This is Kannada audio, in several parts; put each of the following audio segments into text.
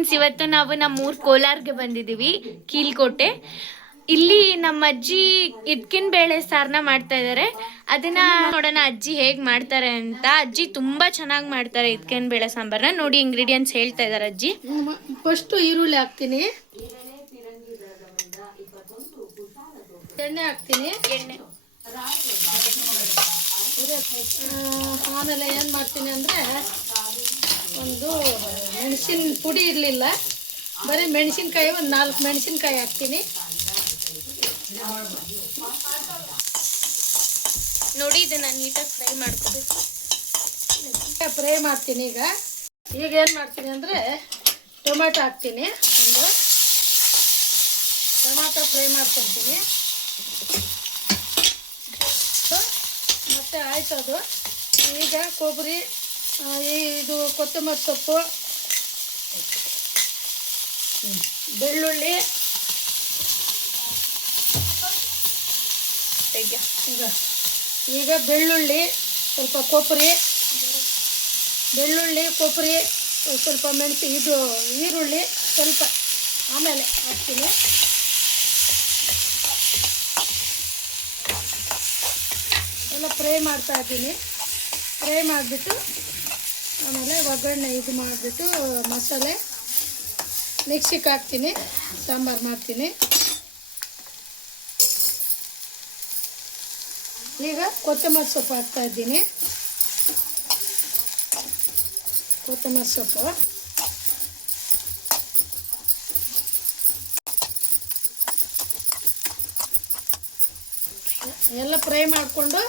ಫ್ರೆಂಡ್ಸ್, ಇವತ್ತು ನಾವು ನಮ್ಮೂರು ಕೋಲಾರ್ಗೆ ಬಂದಿದ್ದೀವಿ, ಕೀಲ್ಕೋಟೆ. ಇಲ್ಲಿ ನಮ್ಮ ಅಜ್ಜಿ ಇದ್ಕಿನ ಬೇಳೆ ಸಾರನ್ನ ಮಾಡ್ತಾ ಇದ್ದಾರೆ. ಅದನ್ನ ನೋಡೋಣ ಅಜ್ಜಿ ಹೇಗೆ ಮಾಡ್ತಾರೆ ಅಂತ. ಅಜ್ಜಿ ತುಂಬಾ ಚೆನ್ನಾಗಿ ಮಾಡ್ತಾರೆ ಇದ್ಕಿನ ಬೇಳೆ ಸಾಂಬಾರನ್ನ. ನೋಡಿ ಇಂಗ್ರೀಡಿಯೆಂಟ್ಸ್ ಹೇಳ್ತಾ ಇದ್ದಾರೆ ಅಜ್ಜಿ. ಫಸ್ಟ್ ಈರುಳ್ಳಿ ಹಾಕ್ತೀನಿ, ಎಣ್ಣೆ ಹಾಕ್ತೀನಿ, ಆಮೇಲೆ ಏನು ಮಾಡ್ತೀನಿ ಅಂದರೆ ಒಂದು ಮೆಣಸಿನ ಪುಡಿ ಇರಲಿಲ್ಲ, ಬರೀ ಮೆಣಸಿನ್ಕಾಯಿ ಒಂದು 4 ಮೆಣಸಿನ್ಕಾಯಿ ಹಾಕ್ತೀನಿ. ನೋಡಿ ಇದನ್ನ ನೀಟಾಗಿ ಫ್ರೈ ಮಾಡ್ಕೋಬೇಕು. ಫ್ರೈ ಮಾಡ್ತೀನಿ. ಈಗ ಏನು ಮಾಡ್ತೀನಿ ಅಂದರೆ ಟೊಮೆಟೊ ಹಾಕ್ತೀನಿ, ಒಂದು ಟೊಮೆಟೊ ಫ್ರೈ ಮಾಡ್ಕೊತೀನಿ. ಮತ್ತು ಆಯ್ತು ಅದು. ಈಗ ಕೊಬ್ಬರಿ, ಇದು ಕೊತ್ತಂಬರಿ ಸೊಪ್ಪು, ಬೆಳ್ಳುಳ್ಳಿ, ಈಗ ಬೆಳ್ಳುಳ್ಳಿ, ಸ್ವಲ್ಪ ಕೊಬ್ಬರಿ, ಸ್ವಲ್ಪ ಮೆಣಸು, ಇದು ಈರುಳ್ಳಿ ಸ್ವಲ್ಪ ಆಮೇಲೆ ಹಾಕ್ತೀನಿ. ಎಲ್ಲ ಫ್ರೈ ಮಾಡ್ತಾ ಇದ್ದೀನಿ. ಫ್ರೈ ಮಾಡಿಬಿಟ್ಟು ಆಮೇಲೆ ಒಗ್ಗರಣೆ ಇದು ಮಾಡಿಬಿಟ್ಟು ಮಸಾಲೆ ಮಿಕ್ಸಿಗೆ ಹಾಕ್ತೀನಿ, ಸಾಂಬಾರು ಮಾಡ್ತೀನಿ. ಈಗ ಕೊತ್ತಂಬರಿ ಸೊಪ್ಪು ಹಾಕ್ತಾ ಇದ್ದೀನಿ. ಕೊತ್ತಂಬರಿ ಸೊಪ್ಪು ಎಲ್ಲ ಫ್ರೈ ಮಾಡಿಕೊಂಡು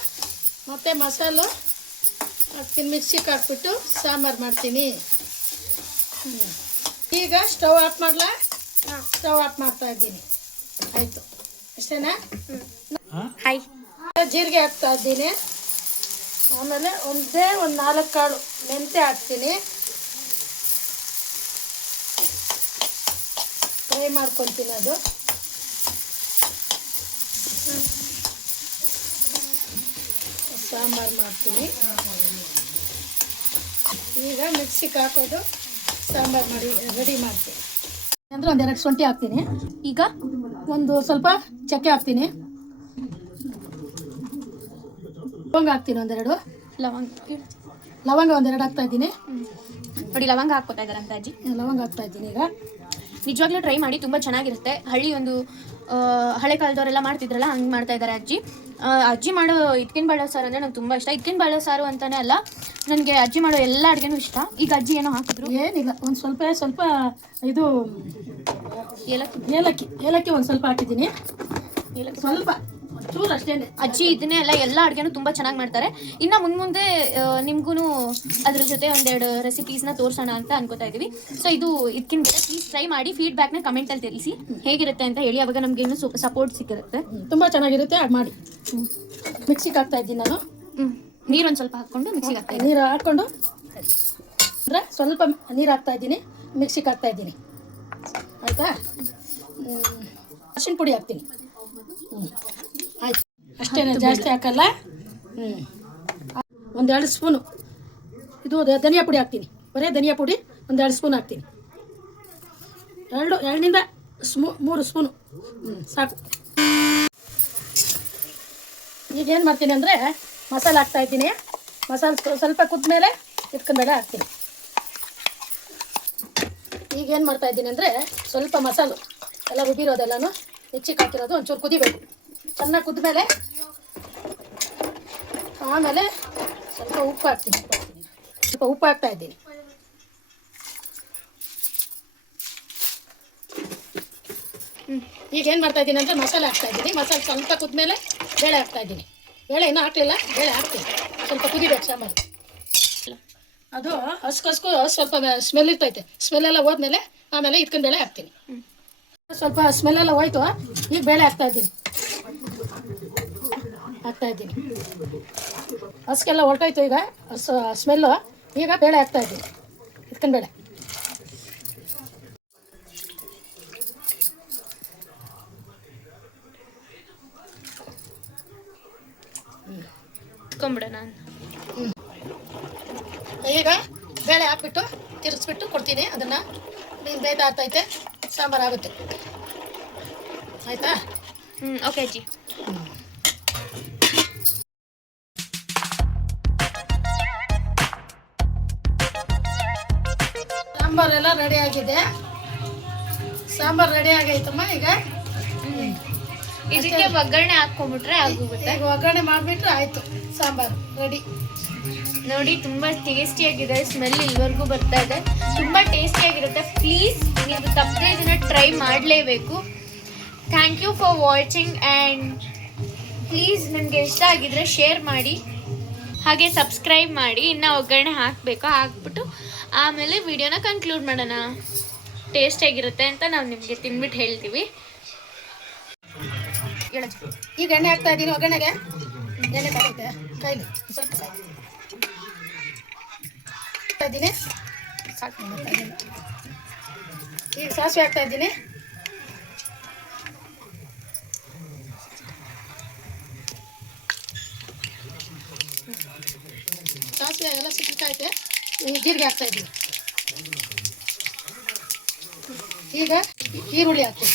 ಮತ್ತೆ ಮಸಾಲೆ ಹಾಕ್ತೀನಿ, ಮಿಕ್ಸಿಗೆ ಹಾಕ್ಬಿಟ್ಟು ಸಾಂಬಾರು ಮಾಡ್ತೀನಿ. ಈಗ ಸ್ಟವ್ ಆಫ್ ಮಾಡಲಾ? ಸ್ಟವ್ ಆಫ್ ಮಾಡ್ತಾ ಇದ್ದೀನಿ. ಆಯಿತು, ಅಷ್ಟೇನಾ? ಹಾಯ್. ಜೀರಿಗೆ ಹಾಕ್ತಾ ಇದ್ದೀನಿ. ಆಮೇಲೆ ಒಂದು 4 ಕಾಳು ಮೆಂತ್ಯ ಹಾಕ್ತೀನಿ. ಫ್ರೈ ಮಾಡ್ಕೊತೀನಿ. ಅದು ಸಾಂಬಾರು ಮಾಡ್ತೀನಿ. ಈಗ ಮಿಕ್ಸಿಗೆ ಹಾಕೋದು ಸಾಂಬಾರು ಮಾಡಿ ರೆಡಿ ಮಾಡ್ತೀನಿ. ಅಂದರೆ 1-2 ಶುಂಠಿ ಹಾಕ್ತೀನಿ. ಈಗ ಒಂದು ಸ್ವಲ್ಪ ಚಕ್ಕೆ ಹಾಕ್ತೀನಿ, ಲವಂಗ ಹಾಕ್ತೀನಿ, 1-2 ಲವಂಗ 1-2 ಹಾಕ್ತಾ ಇದ್ದೀನಿ. ನೋಡಿ ಲವಂಗ ಹಾಕ್ಕೋತಾ ಇದ್ದಾರೆ ಅಂತ ಅಜ್ಜಿ. ಲವಂಗ ಹಾಕ್ತಾ ಇದ್ದೀನಿ. ಈಗ ನಿಜವಾಗ್ಲೂ ಟ್ರೈ ಮಾಡಿ, ತುಂಬ ಚೆನ್ನಾಗಿರುತ್ತೆ. ಹಳೆ ಕಾಲದವರೆಲ್ಲ ಮಾಡ್ತಿದ್ರಲ್ಲ, ಹಂಗೆ ಮಾಡ್ತಾ ಇದ್ದಾರೆ ಅಜ್ಜಿ. ಅಜ್ಜಿ ಮಾಡೋ ಇದ್ಕಿನ ಬೇಳೆ ಸಾರು ಅಂದರೆ ನಂಗೆ ತುಂಬ ಇಷ್ಟ. ಇದ್ಕಿನ ಬೇಳೆ ಸಾರು ಅಂತಲೇ ಅಲ್ಲ, ನನಗೆ ಅಜ್ಜಿ ಮಾಡೋ ಎಲ್ಲ ಅಡುಗೆನೂ ಇಷ್ಟ. ಈಗ ಅಜ್ಜಿ ಏನೋ ಹಾಕಿದ್ರು, ಏನಿಲ್ಲ, ಒಂದು ಸ್ವಲ್ಪ ಇದು ಏಲಕ್ಕಿ ಒಂದು ಸ್ವಲ್ಪ ಹಾಕಿದ್ದೀನಿ. ಸ್ವಲ್ಪ ಚೂರು ಅಷ್ಟೇ. ಅಜ್ಜಿ ಇದನ್ನೇ ಎಲ್ಲ ಅಡುಗೆನೂ ತುಂಬ ಚೆನ್ನಾಗಿ ಮಾಡ್ತಾರೆ. ಇನ್ನು ಮುಂದೆ ನಿಮ್ಗೂ ಅದ್ರ ಜೊತೆ 1-2 ರೆಸಿಪೀಸ್ನ ತೋರಿಸೋಣ ಅಂತ ಅನ್ಕೋತಾ ಇದ್ದೀವಿ. ಸೊ ಇದು ಇದಕ್ಕಿಂತ ಪ್ಲೀಸ್ ಟ್ರೈ ಮಾಡಿ, ಫೀಡ್ಬ್ಯಾಕ್ನ ಕಮೆಂಟಲ್ಲಿ ತಿಳಿಸಿ ಹೇಗಿರುತ್ತೆ ಅಂತ ಹೇಳಿ. ಅವಾಗ ನಮ್ಗೆ ಇನ್ನೂ ಸಪೋರ್ಟ್ ಸಿಕ್ಕಿರುತ್ತೆ. ತುಂಬ ಚೆನ್ನಾಗಿರುತ್ತೆ, ಅದು ಮಾಡಿ. ಮಿಕ್ಸಿಗೆ ಹಾಕ್ತಾ ಇದ್ದೀನಿ ನಾನು. ನೀರೊಂದು ಸ್ವಲ್ಪ ಹಾಕ್ಕೊಂಡು ಮಿಕ್ಸಿಗೆ ಹಾಕ್ತಾ ಇದ್ದೀನಿ. ನೀರು ಹಾಕ್ಕೊಂಡು ಅಂದರೆ ಸ್ವಲ್ಪ ನೀರು ಹಾಕ್ತಾ ಇದ್ದೀನಿ, ಮಿಕ್ಸಿಗೆ ಹಾಕ್ತಾ ಇದ್ದೀನಿ. ಆಯಿತಾ? ಅರಿಶಿನ ಪುಡಿ ಹಾಕ್ತೀನಿ. ಆಯ್ತು, ಅಷ್ಟೇ, ಜಾಸ್ತಿ ಹಾಕಲ್ಲ. 1-2 ಸ್ಪೂನು ಇದು ಧನಿಯಾ ಪುಡಿ ಹಾಕ್ತೀನಿ. ಬರೀ ಧನಿಯಾ ಪುಡಿ 1-2 ಸ್ಪೂನ್ ಹಾಕ್ತೀನಿ. 2-3 ಸ್ಪೂನು ಸಾಕು. ಈಗೇನು ಮಾಡ್ತೀನಿ ಅಂದರೆ ಮಸಾಲೆ ಹಾಕ್ತಾ ಇದ್ದೀನಿ. ಮಸಾಲೆ ಸ್ವಲ್ಪ ಕುದ್ಮೇಲೆ ಇಟ್ಕೊಂಬೇಡ ಹಾಕ್ತೀನಿ. ಈಗೇನು ಮಾಡ್ತಾ ಇದ್ದೀನಿ ಅಂದರೆ ಸ್ವಲ್ಪ ಮಸಾಲೆ ಎಲ್ಲ ರುಬ್ಬಿರೋದೆಲ್ಲನೂ ಮಿಕ್ಸಿಗೆ ಹಾಕಿರೋದು ಒಂಚೂರು ಕುದಿಬೇಕು. ಚೆನ್ನಾಗಿ ಕುದ್ಮೇಲೆ ಆಮೇಲೆ ಸ್ವಲ್ಪ ಉಪ್ಪು ಹಾಕ್ತೀನಿ. ಸ್ವಲ್ಪ ಉಪ್ಪು ಹಾಕ್ತಾ ಇದ್ದೀನಿ. ಈಗೇನು ಮಾಡ್ತಾ ಇದ್ದೀನಿ ಅಂದರೆ ಮಸಾಲೆ ಹಾಕ್ತಾ ಇದ್ದೀನಿ. ಮಸಾಲೆ ಸ್ವಲ್ಪ ಕುದ್ಮೇಲೆ ಬೇಳೆ ಹಾಕ್ತಾ ಇದ್ದೀನಿ. ಬೇಳೆ ಇನ್ನೂ ಹಾಕಲಿಲ್ಲ, ಬೇಳೆ ಹಾಕ್ತೀನಿ. ಸ್ವಲ್ಪ ಕುದಿಬೇಕು ಸಾಂಬಾರು. ಅದು ಹಸ್ಕು ಸ್ವಲ್ಪ ಸ್ಮೆಲ್ ಇರ್ತೈತೆ. ಸ್ಮೆಲ್ಲೆಲ್ಲ ಹೋದ್ಮೇಲೆ ಆಮೇಲೆ ಇದ್ಕೊಂಡು ಬೇಳೆ ಹಾಕ್ತೀನಿ. ಸ್ವಲ್ಪ ಸ್ಮೆಲ್ಲೆಲ್ಲ ಹೋಯ್ತು. ಈಗ ಬೇಳೆ ಹಾಕ್ತಾ ಇದ್ದೀನಿ. ಹಸ್ಕೆಲ್ಲ ಹೊರಟೋಯ್ತು. ಈಗ ಸ್ಮೆಲ್ಲು. ಈಗ ಬೇಳೆ ಹಾಕ್ತಾ ಇದ್ದೀನಿ, ಇದ್ಕೊಂಡು ಬೇಳೆ. ಇಟ್ಕೊಂಡ್ಬಿಡೋಣ. ಈಗ ಬೇಳೆ ಹಾಕ್ಬಿಟ್ಟು ತಿರ್ಗಿಸ್ಬಿಟ್ಟು ಕೊಡ್ತೀನಿ. ಅದನ್ನು ಮೀನು ಬೇಯ್ತಾ ಆಗ್ತೈತೆ, ಸಾಂಬಾರು ಆಗುತ್ತೆ. ಆಯಿತಾ? ಓಕೆ ಅಜ್ಜಿ. ಸಾಂಬಾರೆಲ್ಲ ರೆಡಿ ಆಗಿದೆ. ಸಾಂಬಾರು ರೆಡಿ ಆಗೈತಮ್ಮ. ಈಗ ಇದಕ್ಕೆ ಒಗ್ಗರಣೆ ಹಾಕ್ಕೊಂಬಿಟ್ರೆ ಆಗೋಗುತ್ತೆ. ಈಗ ಒಗ್ಗರಣೆ ಮಾಡಿಬಿಟ್ರೆ ಆಯಿತು, ಸಾಂಬಾರು ರೆಡಿ. ನೋಡಿ ತುಂಬ ಟೇಸ್ಟಿಯಾಗಿದೆ, ಸ್ಮೆಲ್ ಇಲ್ಲಿವರೆಗೂ ಬರ್ತಾ ಇದೆ. ತುಂಬ ಟೇಸ್ಟಿಯಾಗಿರುತ್ತೆ. ಪ್ಲೀಸ್ ನೀವು ತಪ್ಪದೆ ಇದನ್ನು ಟ್ರೈ ಮಾಡಲೇಬೇಕು. Thank you for watching and please ನಿಮಗೆ ಇಷ್ಟ ಆಗಿದ್ರೆ ಶೇರ್ ಮಾಡಿ, ಹಾಗೆ ಸಬ್ಸ್ಕ್ರೈಬ್ ಮಾಡಿ. ಇನ್ನು ಒಗ್ಗರಣೆ ಹಾಕಬೇಕು, ಹಾಕ್ಬಿಟ್ಟು ಆಮೇಲೆ ವಿಡಿಯೋನ ಕನ್ಕ್ಲೂಡ್ ಮಾಡೋಣ. ಟೇಸ್ಟಿಯಾಗಿರುತ್ತೆ ಅಂತ ನಾವು ನಿಮಗೆ ತಿಂದ್ಬಿಟ್ಟು ಹೇಳ್ತೀವಿ. ಈಗ ಎಣ್ಣೆ ಹಾಕ್ತಾ ಇದ್ದೀನಿ ಒಗ್ಗರಣೆಗೆ. ಎಣ್ಣೆ ತಗೊಳ್ತೆ ಕೈಲಿ ಸ್ವಲ್ಪ ಇದ್ದೀನಿ. ಸಾಕು ಮಾಡ್ತಾ ಇದ್ದೀನಿ. ಈಗ ಸಾಸಿವೆ ಹಾಕ್ತಾ ಇದ್ದೀನಿ. ಸಾಸಿವೆ ಎಲ್ಲ ಸಿಕ್ಕೈತೆ. ಜೀರಿಗೆ ಹಾಕ್ತಾ ಇದ್ದೀನಿ. ಈಗ ಈರುಳ್ಳಿ ಹಾಕ್ತೀನಿ.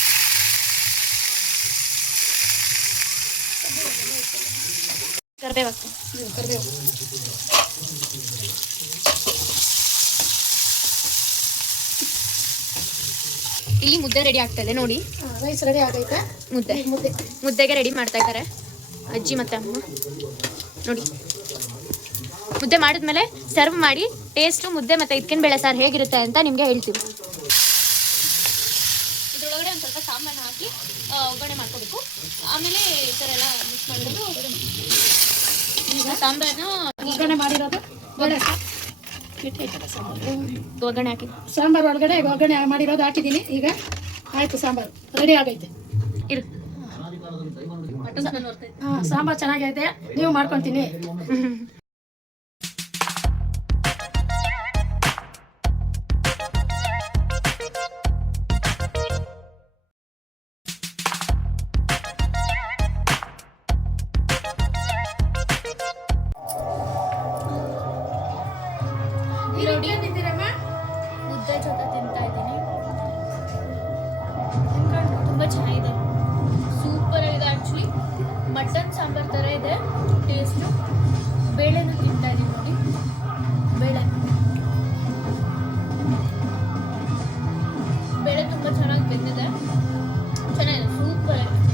ಕರಿಬೇವು ಹಾಕ್ತೀನಿ. ಕರಿಬೇವು. ಇಲ್ಲಿ ಮುದ್ದೆ ರೆಡಿ ಆಗ್ತಾ ಇದೆ ನೋಡಿ. ರೈಸ್ ರೆಡಿ ಆಗೈತೆ. ಮುದ್ದೆಗೆ ರೆಡಿ ಮಾಡ್ತಾ ಇದ್ದಾರೆ ಅಜ್ಜಿ ಮತ್ತು ಅಮ್ಮ. ನೋಡಿ, ಮುದ್ದೆ ಮಾಡಿದ್ಮೇಲೆ ಸರ್ವ್ ಮಾಡಿ ಟೇಸ್ಟು ಮುದ್ದೆ ಮತ್ತು ಇದ್ಕಿನ ಬೇಳೆ ಸಾರು ಹೇಗಿರುತ್ತೆ ಅಂತ ನಿಮಗೆ ಹೇಳ್ತೀವಿ. ಇದರೊಳಗಡೆ ಒಂದು ಸ್ವಲ್ಪ ಸಾಂಬಾರನ್ನ ಹಾಕಿ ಒಗ್ಗರಣೆ ಮಾಡ್ಕೋಬೇಕು. ಆಮೇಲೆ ಈ ಥರ ಎಲ್ಲ ಮಿಕ್ಸ್ ಮಾಡಿಕೊಂಡು ಸಾಂಬಾರನ್ನ ಒಗ್ಗರಣೆ ಮಾಡಿರೋದು ಒಗ್ಗರಣೆ ಹಾಕಿ ಸಾಂಬಾರು ಒಳಗಡೆ ಒಗ್ಗರಣೆ ಮಾಡಿರೋದು ಹಾಕಿದ್ದೀನಿ. ಈಗ ಆಯಿತು, ಸಾಂಬಾರು ರೆಡಿ ಆಗೈತೆ. ಇರು. ಸಾಂಬಾರು ಚೆನ್ನಾಗೈತೆ, ನೀವು ಮಾಡ್ಕೊತೀನಿ. ಮುದ್ದೆ ಜೊತೆ ತಿಂತಾ ಇದ್ದೀನಿ. ತುಂಬ ಚೆನ್ನಾಗಿದೆ, ಸೂಪರ್ ಆಗಿದೆ. ಆ್ಯಕ್ಚುಲಿ ಮಟನ್ ಸಾಂಬಾರ್ ಥರ ಇದೆ ಟೇಸ್ಟು. ಬೇಳೆನೂ ತಿಂತಾ ಇದ್ದೀನಿ ನೋಡಿ, ಬೇಳೆ ತುಂಬ ಚೆನ್ನಾಗಿ ಬೆಂದಿದೆ, ಚೆನ್ನಾಗಿದೆ, ಸೂಪರ್ ಆಗಿದೆ.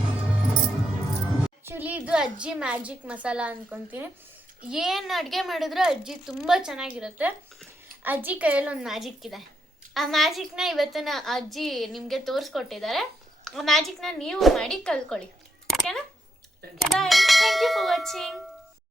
ಆ್ಯಕ್ಚುಲಿ ಇದು ಅಜ್ಜಿ ಮ್ಯಾಜಿಕ್ ಮಸಾಲ ಅಂದ್ಕೊತೀನಿ. ಏನು ಅಡುಗೆ ಮಾಡಿದ್ರು ಅಜ್ಜಿ ತುಂಬ ಚೆನ್ನಾಗಿರುತ್ತೆ. ಅಜ್ಜಿ ಕೈಯಲ್ಲಿ ಒಂದು ಮ್ಯಾಜಿಕ್ ಇದೆ. ಆ ಮ್ಯಾಜಿಕ್ನ ಇವತ್ತಿನ ಅಜ್ಜಿ ನಿಮಗೆ ತೋರಿಸ್ಕೊಟ್ಟಿದ್ದಾರೆ. ಆ ಮ್ಯಾಜಿಕ್ನ ನೀವು ಮಾಡಿ ಕಲ್ತ್ಕೊಳ್ಳಿ, ಓಕೆನಾ?